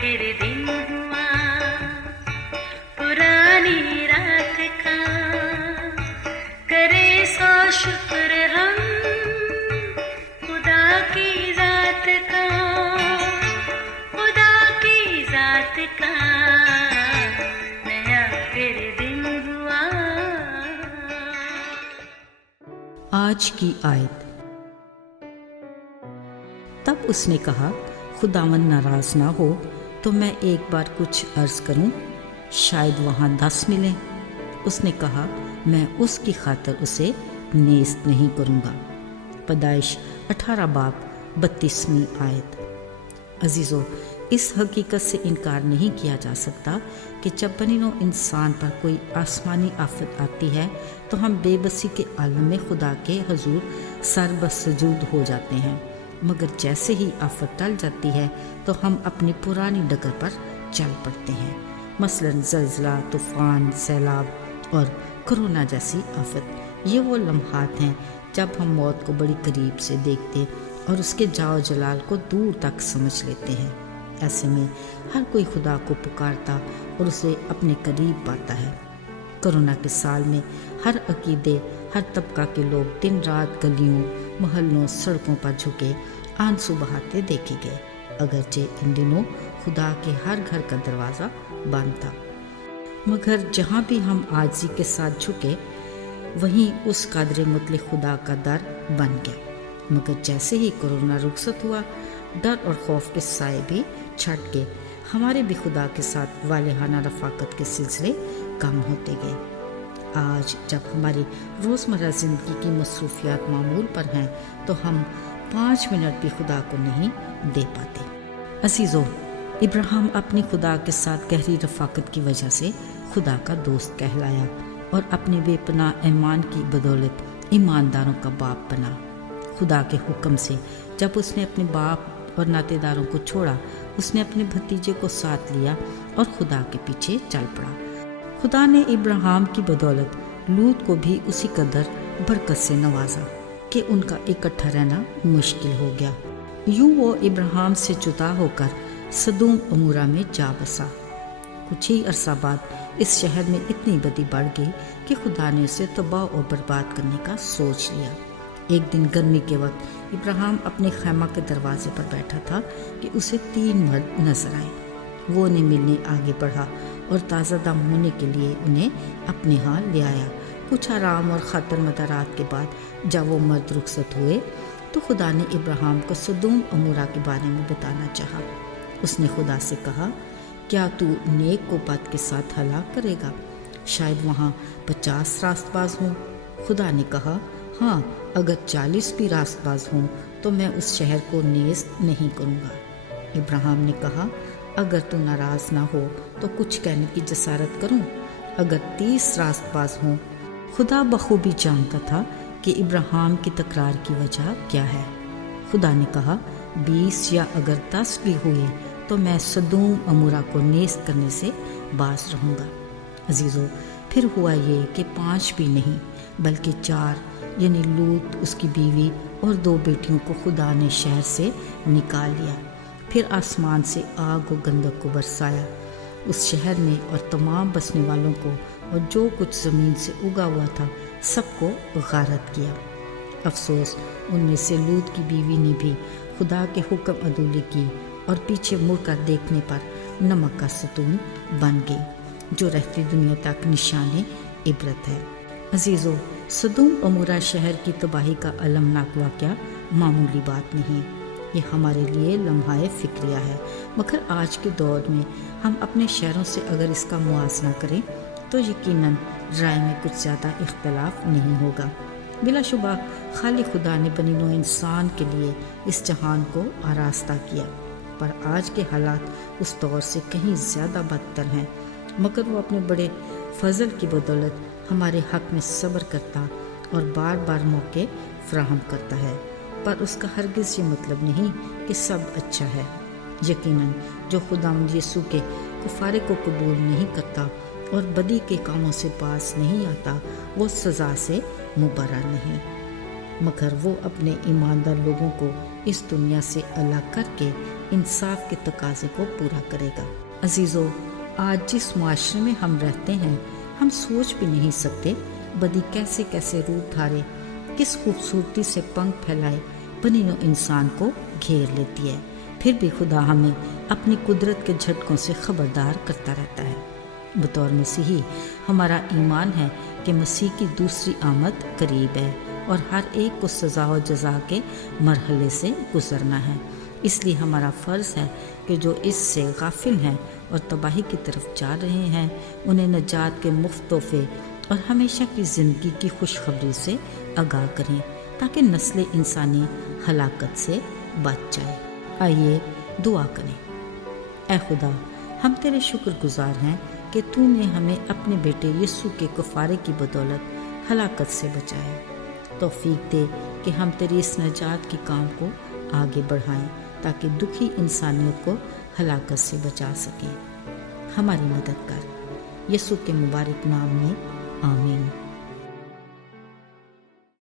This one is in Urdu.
پھر دن ہوا پرانی رات کا، کرے سو شکر ہم خدا کی ذات کا، خدا کی ذات کا نیا پھر دن ہوا۔ آج کی آیت۔ تب اس نے کہا خداوند ناراض نہ ہو تو میں ایک بار کچھ عرض کروں، شاید وہاں 10 ملیں۔ اس نے کہا میں اس کی خاطر اسے نیست نہیں کروں گا۔ پیدائش 18 باب 32 آیت۔ عزیزو، اس حقیقت سے انکار نہیں کیا جا سکتا کہ جب بنی نوع انسان پر کوئی آسمانی آفت آتی ہے تو ہم بے بسی کے عالم میں خدا کے حضور سر بسجود ہو جاتے ہیں، مگر جیسے ہی آفت ٹل جاتی ہے تو ہم اپنی پرانی ڈگر پر چل پڑتے ہیں، مثلا زلزلہ، طوفان، سیلاب اور کرونا جیسی آفت۔ یہ وہ لمحات ہیں جب ہم موت کو بڑی قریب سے دیکھتے اور اس کے جاؤ جلال کو دور تک سمجھ لیتے ہیں۔ ایسے میں ہر کوئی خدا کو پکارتا اور اسے اپنے قریب پاتا ہے۔ کرونا کے سال میں ہر عقیدے، ہر طبقہ کے لوگ دن رات گلیوں، محلوں، سڑکوں پر جھکے آنسو بہاتے دیکھے گئے، اگرچہ ان دنوں خدا کے ہر گھر کا دروازہ بند تھا، مگر جہاں بھی ہم عاجزی کے ساتھ جھکے وہیں اس قادر مطلق خدا کا در بن گیا۔ مگر جیسے ہی کرونا رخصت ہوا، ڈر اور خوف کے سائے بھی چھٹ گئے، ہمارے بھی خدا کے ساتھ والہانہ رفاقت کے سلسلے کم ہوتے گئے۔ آج جب ہماری روزمرہ زندگی کی مصروفیات معمول پر ہیں تو ہم 5 منٹ بھی خدا کو نہیں دے پاتے۔ عزیزو، ابراہیم اپنی خدا کے ساتھ گہری رفاقت کی وجہ سے خدا کا دوست کہلایا اور اپنے بے پناہ ایمان کی بدولت ایمانداروں کا باپ بنا۔ خدا کے حکم سے جب اس نے اپنے باپ اور ناطے داروں کو چھوڑا، اس نے اپنے بھتیجے کو ساتھ لیا اور خدا کے پیچھے چل پڑا۔ خدا نے ابراہیم کی بدولت لوط کو بھی اسی قدر برکت سے نوازا کہ ان کا اکٹھا رہنا مشکل ہو گیا۔ یوں وہ ابراہیم سے جدا ہو کر سدوم عمورہ میں جا بسا۔ کچھ ہی عرصہ بعد اس شہر میں اتنی بدی بڑھ گئی کہ خدا نے اسے تباہ اور برباد کرنے کا سوچ لیا۔ ایک دن گرمی کے وقت ابراہیم اپنے خیمہ کے دروازے پر بیٹھا تھا کہ اسے 3 مرد نظر آئے۔ وہ انہیں ملنے آگے بڑھا اور تازہ دم ہونے کے لیے انہیں اپنے ہاں لے آیا۔ کچھ آرام اور خاطر مدارات کے بعد جب وہ مرد رخصت ہوئے تو خدا نے ابراہیم کو سدوم عمورہ کے بارے میں بتانا چاہا۔ اس نے خدا سے کہا، کیا تو نیک کو بد کے ساتھ ہلاک کرے گا؟ شاید وہاں 50 راست باز ہوں۔ خدا نے کہا، ہاں، اگر 40 بھی راست باز ہوں تو میں اس شہر کو نیست نہیں کروں گا۔ ابراہیم نے کہا، اگر تو ناراض نہ ہو تو کچھ کہنے کی جسارت کروں، اگر 30 راست باز ہوں۔ خدا بخوبی جانتا تھا کہ ابراہیم کی تکرار کی وجہ کیا ہے۔ خدا نے کہا، 20 یا اگر 10 بھی ہوئے تو میں سدوم عمورہ کو نیست کرنے سے باز رہوں گا۔ عزیزو، پھر ہوا یہ کہ 5 بھی نہیں بلکہ 4 یعنی لوط، اس کی بیوی اور 2 بیٹیوں کو خدا نے شہر سے نکال لیا۔ پھر آسمان سے آگ و گندک کو برسایا، اس شہر میں اور تمام بسنے والوں کو اور جو کچھ زمین سے اگا ہوا تھا سب کو غارت کیا۔ افسوس، ان میں سے لوط کی بیوی نے بھی خدا کے حکم عدولی کی اور پیچھے مڑ کر دیکھنے پر نمک کا ستون بن گئی، جو رہتی دنیا تک نشان عبرت ہے۔ عزیزو، سدوم عمورہ شہر کی تباہی کا المناک واقعہ معمولی بات نہیں، یہ ہمارے لیے لمحہ فکریہ ہے، مگر آج کے دور میں ہم اپنے شہروں سے اگر اس کا موازنہ کریں تو یقیناً رائے میں کچھ زیادہ اختلاف نہیں ہوگا۔ بلا شبہ خالق خدا نے بنی نوع انسان کے لیے اس جہان کو آراستہ کیا، پر آج کے حالات اس دور سے کہیں زیادہ بدتر ہیں، مگر وہ اپنے بڑے فضل کی بدولت ہمارے حق میں صبر کرتا اور بار بار موقع فراہم کرتا ہے، پر اس کا ہرگز یہ مطلب نہیں کہ سب اچھا ہے۔ یقیناً جو خداوند یسوع کے کفارے کو قبول نہیں کرتا اور بدی کے کاموں سے باز نہیں آتا، وہ سزا سے مبرا نہیں۔ مگر وہ اپنے ایماندار لوگوں کو اس دنیا سے الگ کر کے انصاف کے تقاضے کو پورا کرے گا۔ عزیزو، آج جس معاشرے میں ہم رہتے ہیں، ہم سوچ بھی نہیں سکتے بدی کیسے کیسے روپ دھارے، کس خوبصورتی سے پنکھ پھیلائے بنی نوع انسان کو گھیر لیتی ہے۔ پھر بھی خدا ہمیں اپنی قدرت کے جھٹکوں سے خبردار کرتا رہتا ہے۔ بطور مسیحی ہمارا ایمان ہے کہ مسیح کی دوسری آمد قریب ہے اور ہر ایک کو سزا و جزا کے مرحلے سے گزرنا ہے۔ اس لیے ہمارا فرض ہے کہ جو اس سے غافل ہیں اور تباہی کی طرف جا رہے ہیں، انہیں نجات کے مفت تحفے اور ہمیشہ کی زندگی کی خوشخبری سے آگاہ کریں تاکہ نسل انسانی ہلاکت سے بچ جائے۔ آئیے دعا کریں۔ اے خدا، ہم تیرے شکر گزار ہیں کہ تو نے ہمیں اپنے بیٹے یسوع کے کفارے کی بدولت ہلاکت سے بچایا۔ توفیق دے کہ ہم تیری اس نجات کے کام کو آگے بڑھائیں تاکہ دکھی انسانیت کو ہلاکت سے بچا سکیں۔ ہماری مدد کر، یسوع کے مبارک نام میں آمین۔